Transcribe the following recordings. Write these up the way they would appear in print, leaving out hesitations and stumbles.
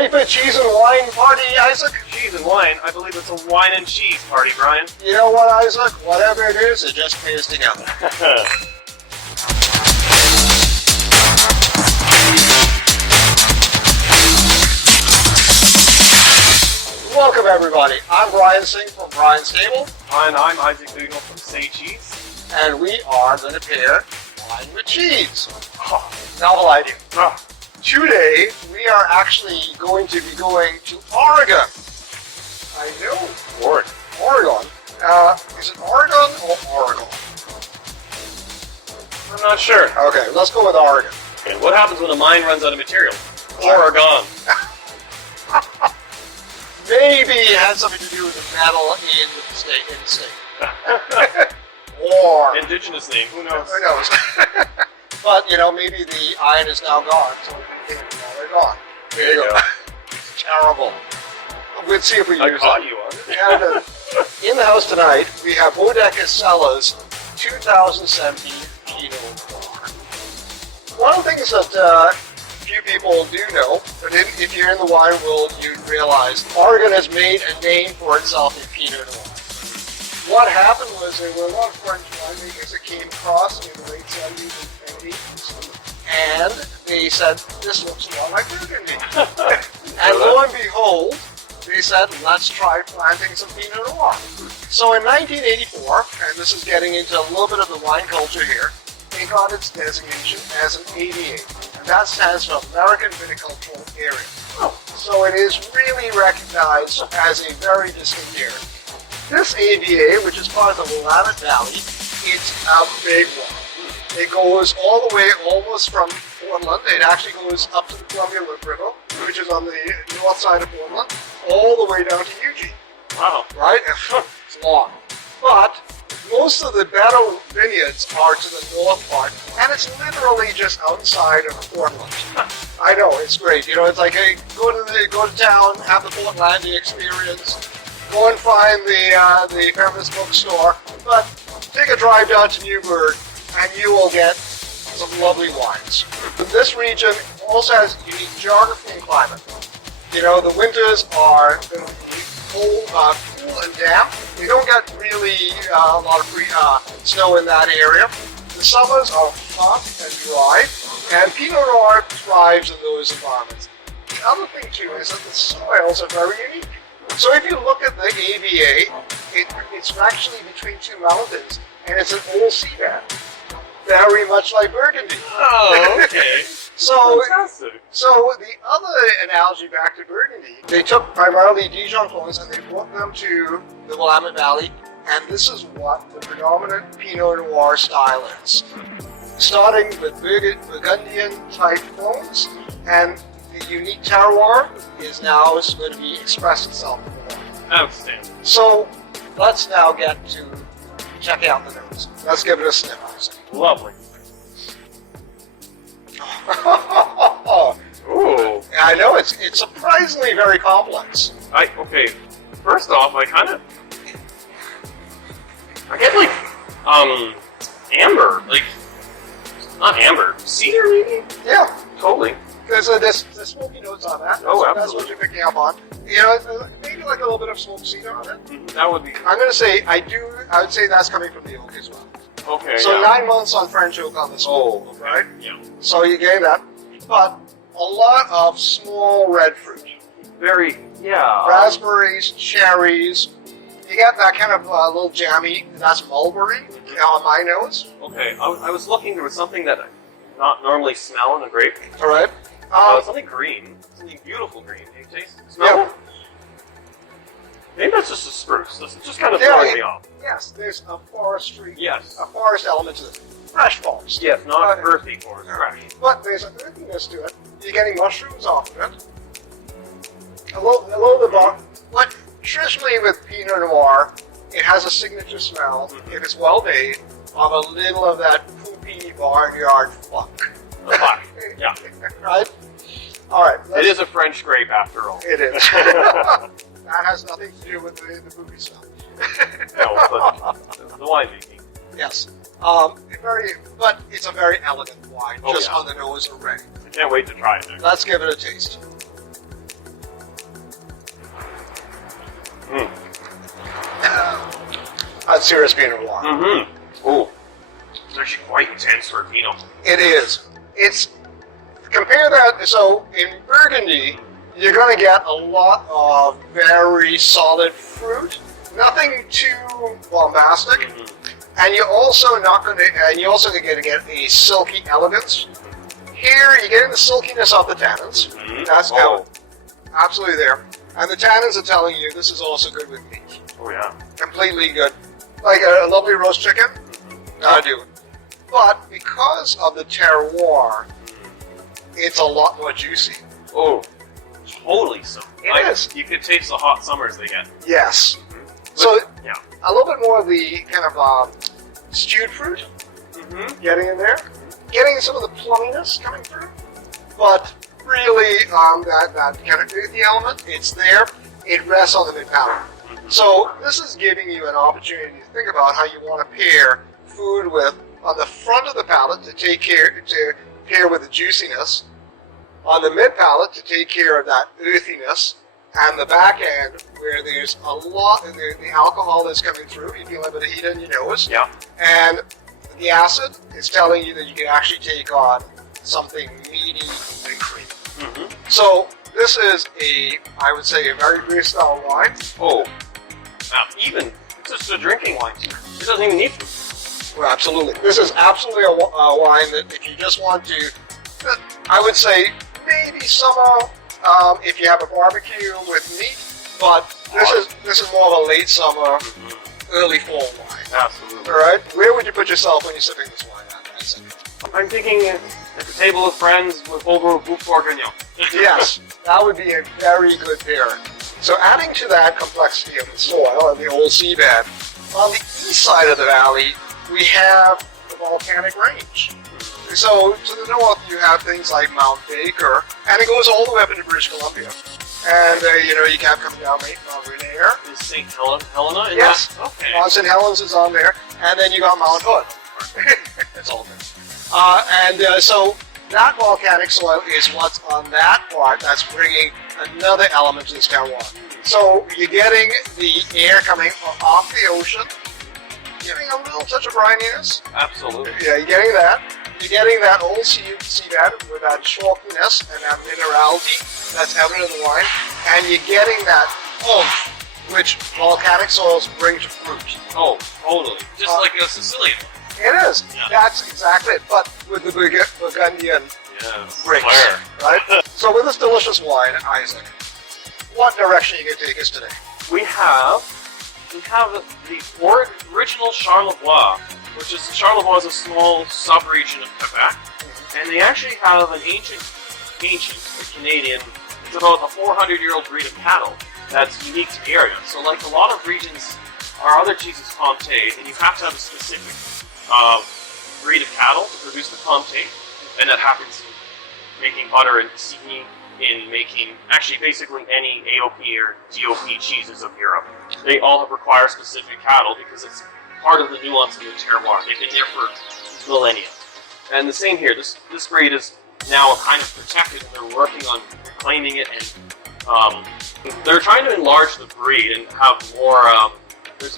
Ready for the cheese and wine party, Isaac? Cheese and wine? I believe it's a wine and cheese party, Brian. You know what, Isaac? Whatever it is, it just pays together. Welcome, everybody. I'm Brian Singh from Brian's Table. And I'm Isaac Dugal from Say Cheese. And we are going to pair wine with cheese. Oh, novel idea. Oh. Today, we are actually going to be going to Oregon. I know. Oregon. Is it Oregon or Oregon? I'm not sure. Okay, let's go with Oregon. Okay, what happens when a mine runs out of material? Oregon. Maybe it had something to do with the metal in the state. Or indigenous name, who knows? Who knows? But, you know, maybe the iron is now gone, so they're gone. There you go. It's terrible. We'll see if we use caught it. You on it. And in the house tonight, we have Boedecker Cellars 2017 Pinot Noir. One of the things that few people do know, but if you're in the wine world, you'd realize Oregon has made a name for itself in Pinot Noir. What happened was there were a lot of French winemakers that came across in the late 70s and 80s, and they said, this looks a lot like Burgundy. And lo and behold, they said, let's try planting some Pinot Noir. So in 1984, and this is getting into a little bit of the wine culture here, they got its designation as an AVA, and that stands for American Viticultural Area. So it is really recognized as a very distinct area. This AVA, which is part of the Willamette Valley, it's a big one. It goes all the way almost from Portland. It actually goes up to the Columbia River, which is on the north side of Portland, all the way down to Eugene. Wow. Right? It's long. But most of the better vineyards are to the north part, and it's literally just outside of Portland. I know, it's great. You know, it's like, hey, go to town, have the Portlandia experience. Go and find the Feminist bookstore, but take a drive down to Newburgh and you will get some lovely wines. This region also has unique geography and climate. You know, the winters are cool and damp. You don't get really a lot of snow in that area. The summers are hot and dry, and Pinot Noir thrives in those environments. The other thing too is that the soils are very unique. So if you look at the AVA, it's actually between two mountains, and it's an old seabed, very much like Burgundy. Oh, okay. So fantastic. So the other analogy back to Burgundy, they took primarily Dijon clones and they brought them to the Willamette Valley, and this is what the predominant Pinot Noir style is. Starting with Burgundian type clones, and the unique terroir is now going to be expressed itself in the wine. Outstanding. So let's now get to check out the nose. Let's give it a sniff, Isaac. Lovely. Ooh. I know, it's surprisingly very complex. Okay, first off, I get like, amber, like, not amber, cedar maybe? Yeah. Totally. There's smoky notes on that. Oh, absolutely. That's what you're picking up on. You know, maybe like a little bit of smoked cedar on it. That would be. I'm going to say, I would say that's coming from the oak as well. Okay. So yeah. 9 months on French oak on this Oh, one, right? Yeah. So you gain that. But a lot of small red fruit. Very, yeah. Raspberries, cherries. You get that kind of little jammy, that's mulberry on my nose. Okay, I was looking, there was something that I not normally smell in a grape. All right. Something green. Something beautiful green. Do you smell it? Maybe that's just a spruce. This is just kind of throwing me off. Yes, there's a forestry. Yes. A forest element to it. Fresh forest. Yes, not earthy forest. Fresh. But there's an earthiness to it. You're getting mushrooms off of it. A little bit of what traditionally with Pinot Noir, it has a signature smell, if it's well made, of a little of that poopy barnyard funk. The fuck. Yeah. Right? All right. It is a French grape after all. It is. That has nothing to do with the poopy smell. No, but the winemaking. Yes. But it's a very elegant wine, just on the nose already. I can't wait to try it next. Let's give it a taste. that serious Pinot Noir. Mm-hmm. Oh, it's actually quite intense for a Pinot. It is. It's compare that. So in Burgundy, you're going to get a lot of very solid fruit, nothing too bombastic, and you're also not going to. And you're also going to get a silky elegance. Here, you're getting the silkiness of the tannins. That's absolutely there. And the tannins are telling you this is also good with meat. Oh yeah. Completely good. Like a lovely roast chicken, I do. But because of the terroir, it's a lot more juicy. Oh, totally so. It is. You could taste the hot summers they get. Yes. So Yeah. a little bit more of the kind of stewed fruit getting in there. Getting some of the plumminess coming through. But really, that kind of earthy element, it's there. It rests on the mid-palate. So this is giving you an opportunity to think about how you want to pair food with on the front of the palate to pair with the juiciness, on the mid palate to take care of that earthiness, and the back end where there's a lot of the alcohol that's coming through. You feel a bit of heat in your nose, and the acid is telling you that you can actually take on something meaty and creamy. So this is I would say, a very versatile wine. Oh, even it's just a drinking wine. It doesn't even need food. Well, absolutely. This is absolutely a wine that if you just want to, I would say maybe summer if you have a barbecue with meat, but this is more of a late summer, early fall wine. Absolutely. All right. Where would you put yourself when you're sipping this wine at? I'm thinking at the table of friends with over a bouffe bourguignon. Yes, that would be a very good pairing. So adding to that complexity of the soil and the old seabed, on the east side of the valley, we have the volcanic range. So to the north, you have things like Mount Baker, and it goes all the way up into British Columbia. And you can come down Mount Rainier. Is St. Helena in Yes. that? Okay. Mount St. Helens is on there, and then you got Mount Hood. It's all there. So that volcanic soil is what's on that part that's bringing another element to this terroir. So you're getting the air coming off the ocean, giving a little touch of brininess. Absolutely. Yeah, you're getting that. You're getting that old seabed with that chalkiness and that minerality that's evident in the wine, and you're getting that oomph which volcanic soils bring to fruit. Oh, totally. Just like a Sicilian. It is. Yeah. That's exactly it. But with the Burgundian grapes, Flair. right? So with this delicious wine, Isaac, what direction are you going to take us today? We have the original Charlevoix, which is Charlevoix is a small sub-region of Quebec, and they actually have an ancient Canadian. It's about a 400-year-old breed of cattle that's unique to the area. So, like a lot of regions, our other cheese is Comté, and you have to have a specific breed of cattle to produce the Comté, and that happens in making butter and seeking in making actually basically any AOP or DOP cheeses of Europe. They all require specific cattle because it's part of the nuance of the terroir. They've been there for millennia. And the same here. This breed is now kind of protected, and they're working on reclaiming it, and they're trying to enlarge the breed and have more.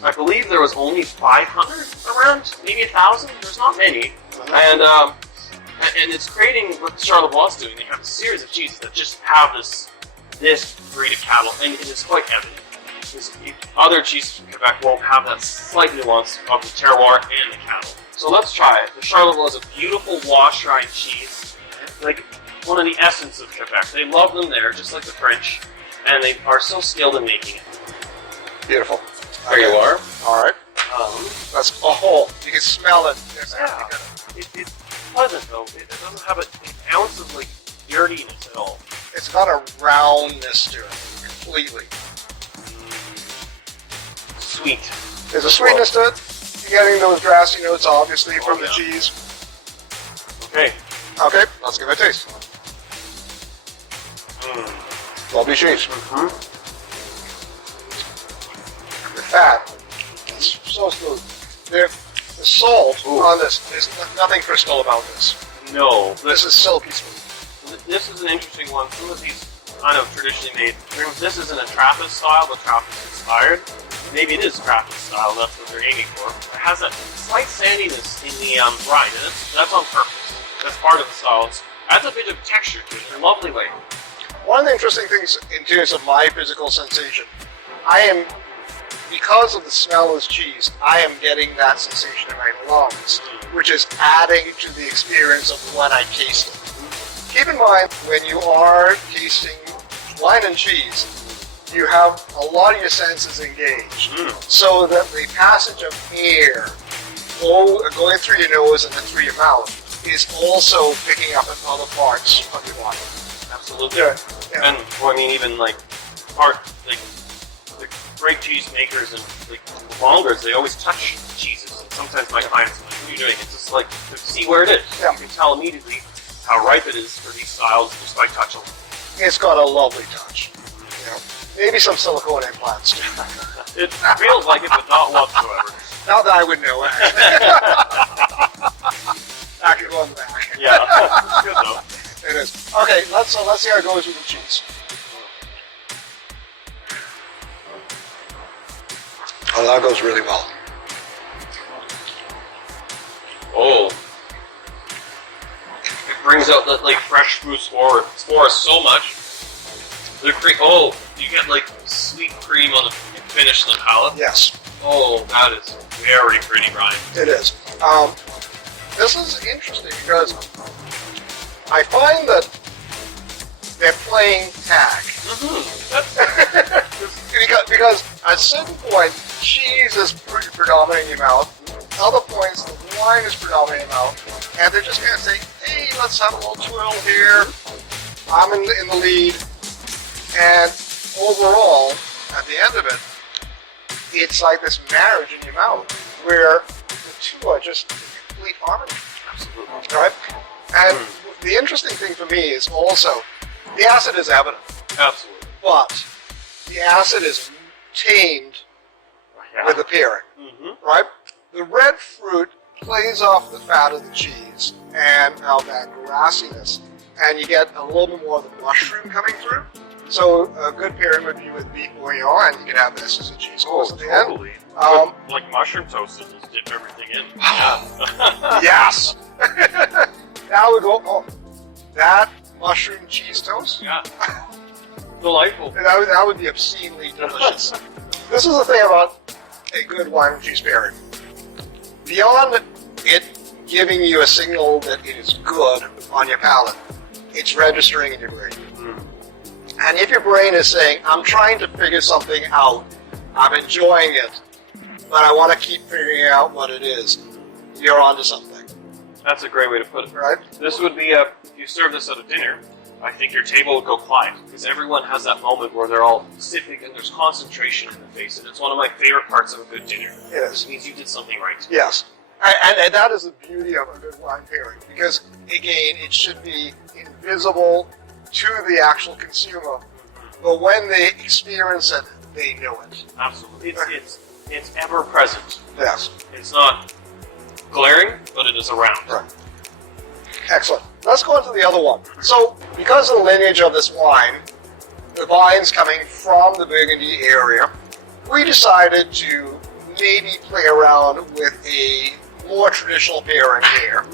I believe there was only 500 around, maybe 1,000. There's not many, and it's creating what Charlevoix is doing. They have a series of cheeses that just have this breed of cattle, and it's quite evident. Other cheeses from Quebec won't have that slight nuance of the terroir and the cattle. So let's try it. The Charlevoix is a beautiful wash-rind cheese, like one of the essence of Quebec. They love them there, just like the French, and they are so skilled in making it. Beautiful. There you are. All right. That's you can smell it. Yeah. It's pleasant though. It doesn't have an ounce of like dirtiness at all. It's got a roundness to it, completely. Sweet. There's a sweetness to it. You're getting those grassy notes, obviously, from the cheese. Okay. Okay, let's give it a taste. Lovely cheese. The fat is so smooth. The salt on this, there's nothing crystal about this. No. This is silky smooth. This is an interesting one. Some of these kind of traditionally made. This isn't a Trappist style, but Trappist inspired. maybe it is crafted style, that's what they're aiming for. It has that slight sandiness in the rind, and that's on purpose. That's part of the style. It adds a bit of texture to it in a lovely way. One of the interesting things in terms of my physical sensation, because of the smell of cheese, I am getting that sensation in my lungs, which is adding to the experience of when I taste it. Keep in mind, when you are tasting wine and cheese, you have a lot of your senses engaged, so that the passage of air going through your nose and then through your mouth is also picking up at other parts of your body. Absolutely. Yeah. And well, I mean, even the great cheese makers and longers, they always touch cheeses. And sometimes my clients, like, what are you doing? It's just like to see where it is. Yeah. You can tell immediately how ripe it is for these styles just by touching. It's got a lovely touch. You know, maybe some silicone implants too. It feels like it, but not whatsoever. Not that I would know. I could go on the back. Yeah, it's good though. It is. Okay, let's see how it goes with the cheese. Oh, that goes really well. Oh, it brings out that fresh fruit spore so much. The cream. Oh, you get sweet cream on the finish of the palate. Yes. Oh, that is very pretty, Brian. It is. This is interesting because I find that they're playing tag. because at a certain point, cheese is predominant in your mouth. Other points, the wine is predominant in your mouth. And they're just going to say, hey, let's have a little twirl here. I'm in the lead. And overall, at the end of it, it's like this marriage in your mouth where the two are just in complete harmony. Absolutely. Right? And the interesting thing for me is also the acid is evident. Absolutely. But the acid is tamed with the pairing. Right? The red fruit plays off the fat of the cheese and now that grassiness, and you get a little bit more of the mushroom coming through. So a good pairing would be with beef bouillon, and you can have this as a cheese course at the end. Like mushroom toast and just dip everything in. Yes! Now we go, that mushroom cheese toast? Yeah. Delightful. That would be obscenely delicious. This is the thing about a good wine and cheese pairing. Beyond it giving you a signal that it is good on your palate, it's registering in your brain. And if your brain is saying, I'm trying to figure something out, I'm enjoying it, but I want to keep figuring out what it is, you're onto something. That's a great way to put it. Right? This would be if you serve this at a dinner, I think your table would go quiet, because everyone has that moment where they're all sipping and there's concentration in the face, and it's one of my favorite parts of a good dinner. Yes. It means you did something right. Yes. And that is the beauty of a good wine pairing, because, again, it should be invisible to the actual consumer, but when they experience it, they know it. Absolutely. It's ever present. Yes. It's not glaring, but it is around. Right. Excellent. Let's go into the other one. So, because of the lineage of this wine, the vines coming from the Burgundy area, we decided to maybe play around with a more traditional pairing here,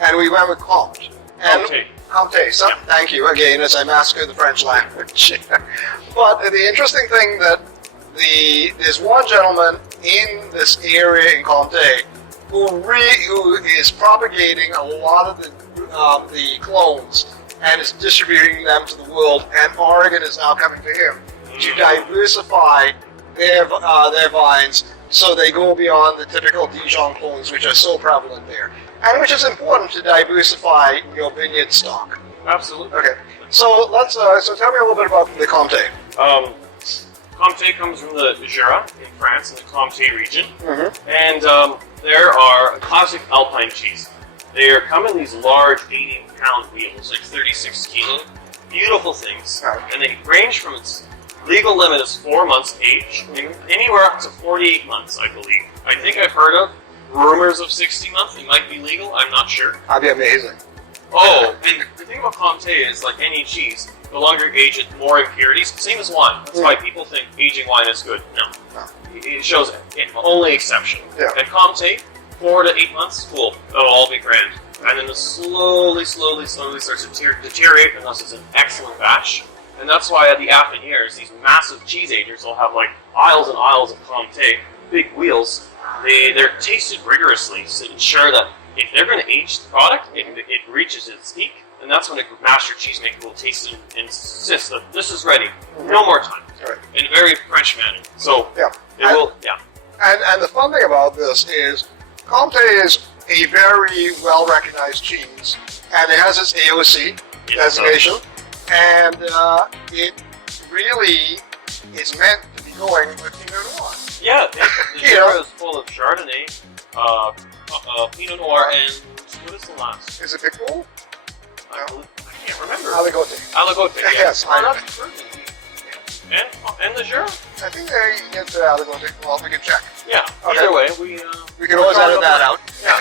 and we went with Comté. Comté. So, thank you again as I massacre the French language. But the interesting thing that there's one gentleman in this area in Comté who is propagating a lot of the clones and is distributing them to the world, and Oregon is now coming to him to diversify their vines so they go beyond the typical Dijon clones which are so prevalent there, and which is important to diversify your vineyard stock. Absolutely. Okay, so let's so tell me a little bit about the Comté. Comté comes from the Jura in France, in the Comté region, and there are a classic Alpine cheese. They come in these large 80-pound wheels, like 36 kilo, beautiful things, and they range from its legal limit is 4 months age, anywhere up to 48 months, I believe. I think I've heard of rumors of 60 months. It might be legal. I'm not sure. That'd be amazing. Oh, and the thing about Comté is, like any cheese, the longer you age it, the more impurities. Same as wine. That's why people think aging wine is good. No, It shows only exception. Yeah. At Comté, 4 to 8 months, cool. It'll all be grand. And then it slowly starts to deteriorate unless it's an excellent batch. And that's why at the Vineyards, these massive cheese agers will have like aisles and aisles of Comté, big wheels. They're tasted rigorously to ensure that if they're going to age the product, it reaches its peak. And that's when a master cheesemaker will taste it and insist that this is ready. No more time. Right. In a very French manner. So, Yeah. And the fun thing about this is Comté is a very well-recognized cheese, and it has its AOC designation, and it really is meant to be going with Pinot Noir. Yeah, the Jura is full of Chardonnay, Pinot Noir, and what is the last? Is it Picpoul? I can't remember. Aligote. Yeah. Yes. That's perfect. And the Jura? I think they get the Aligote. Well, we can check. Yeah. Okay. Either way, we can always edit that out. Yeah.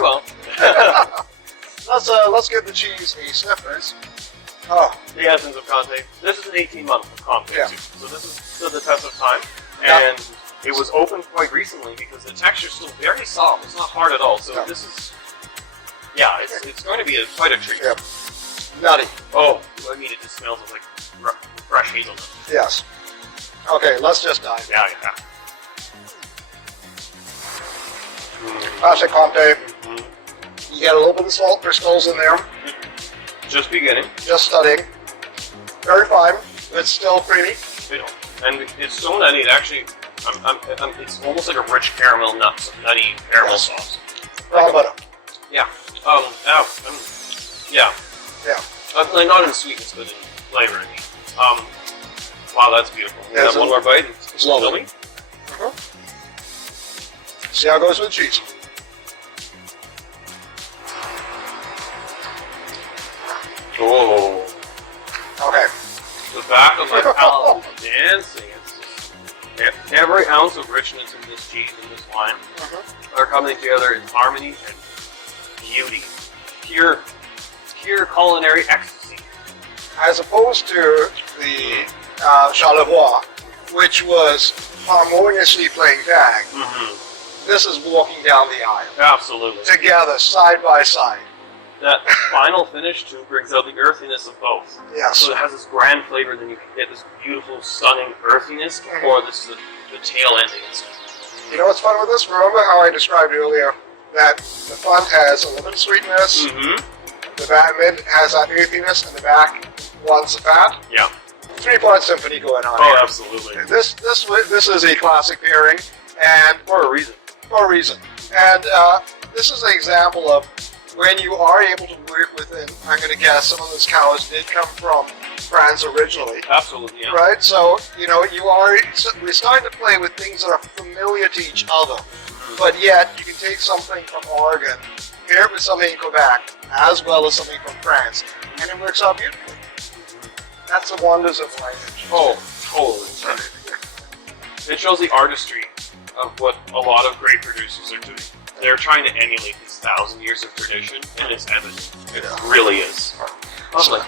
Well. Let's give the cheese a sniff first. Oh. The essence of Comté. This is an 18-month of Comté, Yeah. too. So this is stood the test of time. And it was opened quite recently because the texture is still very soft. It's not hard at all. So this is... Yeah, it's going to be quite a treat. Yeah. Nutty. Oh, I mean, it just smells of like fresh hazelnut. Yes. Okay, let's just dive. Yeah. Classic Comté. You get a little bit of salt crystals in there. Just beginning. Just studying. Very fine, but still creamy. And it's so nutty. It actually, it's almost like a rich caramel nuts, nutty caramel sauce. Brown butter. Yeah. Yeah. Like not in sweetness, but in flavor. Wow, that's beautiful. We have one more bite. It's lovely. See how it goes with cheese. Oh. Okay. The back of my palate is dancing. It's just, every ounce of richness in this cheese and this wine are coming together in harmony and beauty. Pure culinary ecstasy. As opposed to the Charlevoix, which was harmoniously playing tag, this is walking down the aisle. Absolutely. Together, side by side. That final finish too brings out the earthiness of both. Yes. So it has this grand flavor, then you can get this beautiful, stunning earthiness before the tail ending. You know what's fun with this? Remember how I described earlier that the front has a little bit of sweetness, the back mid has that earthiness, and the back wants the fat. Yeah. 3-part symphony going on Oh, here. absolutely. This is a classic pairing, and For a reason. And this is an example of when you are able to work within. I'm going to guess some of those cows did come from France originally. Absolutely, yeah. Right, so we're starting to play with things that are familiar to each other, but yet you can take something from Oregon, pair it with something in Quebec, as well as something from France, and it works out beautifully. That's the wonders of language. Oh, totally. It shows the artistry of what a lot of great producers are doing. They're trying to emulate these 1,000 years of tradition, and it's evident. It really is. Lovely.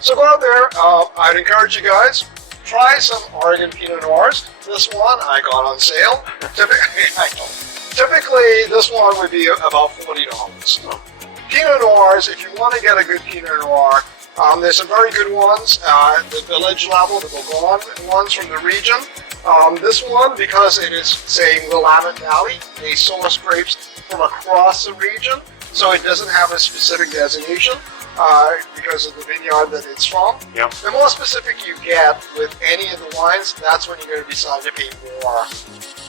So go out there. I'd encourage you guys, try some Oregon Pinot Noirs. This one I got on sale. Typically, this one would be about $40. Pinot Noirs, if you want to get a good Pinot Noir, there's some very good ones. The village level, the Bourgogne ones from the region. This one, because it is saying Willamette Valley, they source grapes from across the region, so it doesn't have a specific designation because of the vineyard that it's from. Yep. The more specific you get with any of the wines, that's when you're going to decide to pay more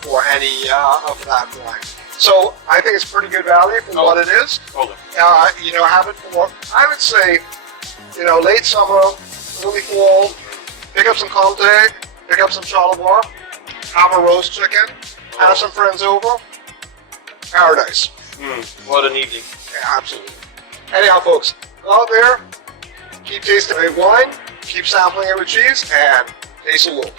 for any of that wine. So I think it's pretty good value for what it is. Totally. Have it for, I would say, late summer, early fall, pick up some Comté, pick up some Charlevoix, have a roast chicken, have some friends over, paradise. What an evening. Yeah, absolutely. Anyhow, folks, go out there, keep tasting a wine, keep sampling it with cheese, and taste the world.